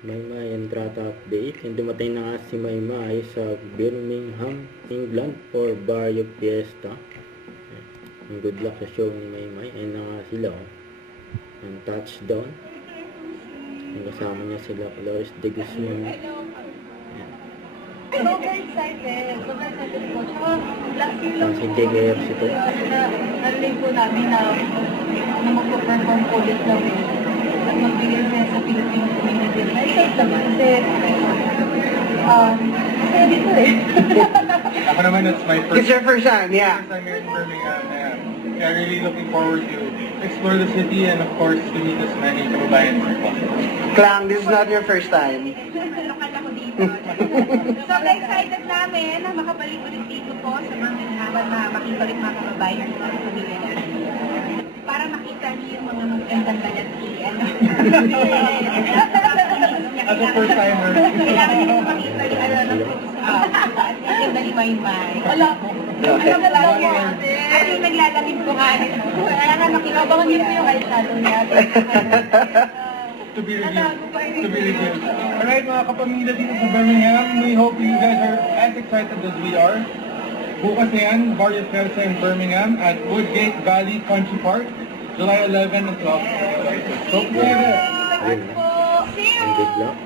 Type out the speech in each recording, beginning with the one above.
Maymay Entrata update. And dumating na nga si Maymay sa Birmingham, England for Barrio Fiesta. And good luck sa show ni Maymay. And na nga sila ang touchdown. And kasama niya sila Flores de Guzman. Super excited. Super excited po. Tsaka last year lang Si JKFC to. narinig po namin na magpo-perform po ulit kami at magbigay siya sa Philippine community. Na-excite naman kasi kasi dito eh. Ako naman, it's my first, It's your first time, yeah. first time here in Birmingham. Yeah, really looking forward to explore the city and of course to meet as many kababayans as possible. Klang, this is not your first time. Lokal ako dito. Sobrang excited namin na makabalik ulit dito po sa Birmingham at makita ulit mga kababayan sa pamilya natin. Para makita niyo yung mga magandang lalaki. As a first timer. Kailangan niyo makita yung ang ganda ni Maymay. Wala po. Alam na lang po. At yung naglalakid ko nga. Kailangan makinabangan niyo po yung eyeshadow niya. To be reviewed. To be reviewed. Alright mga kapamilya dito sa Birmingham, we hope you guys are as excited as we are. Bukas na yan, Barrio Fiesta in Birmingham at Woodgate Valley Country Park, July 11 and 12. Hope to see you there. And good luck.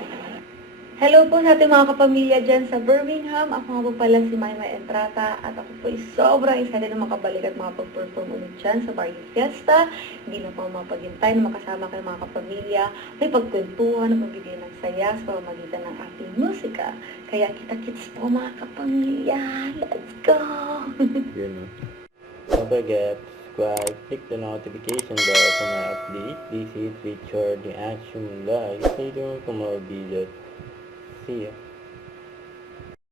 Hello po sa ating mga kapamilya dyan sa Birmingham. Ako nga po pala si Maymay Entrata at ako po ay sobrang excited na makabalik at makapag-perform ulit dyan sa Barrio Fiesta. Hindi na po mapaghintay na makasama kayo mga kapamilya. May pagkwentuhan, magbigay ng saya sa pamamagitan ng ating musika. Kaya kita-kits po mga kapamilya. Let's go! Yun. Don't forget, subscribe, click the notification bell for my update. This is Richard, the Action Live. Stay tuned for more videos. See ya.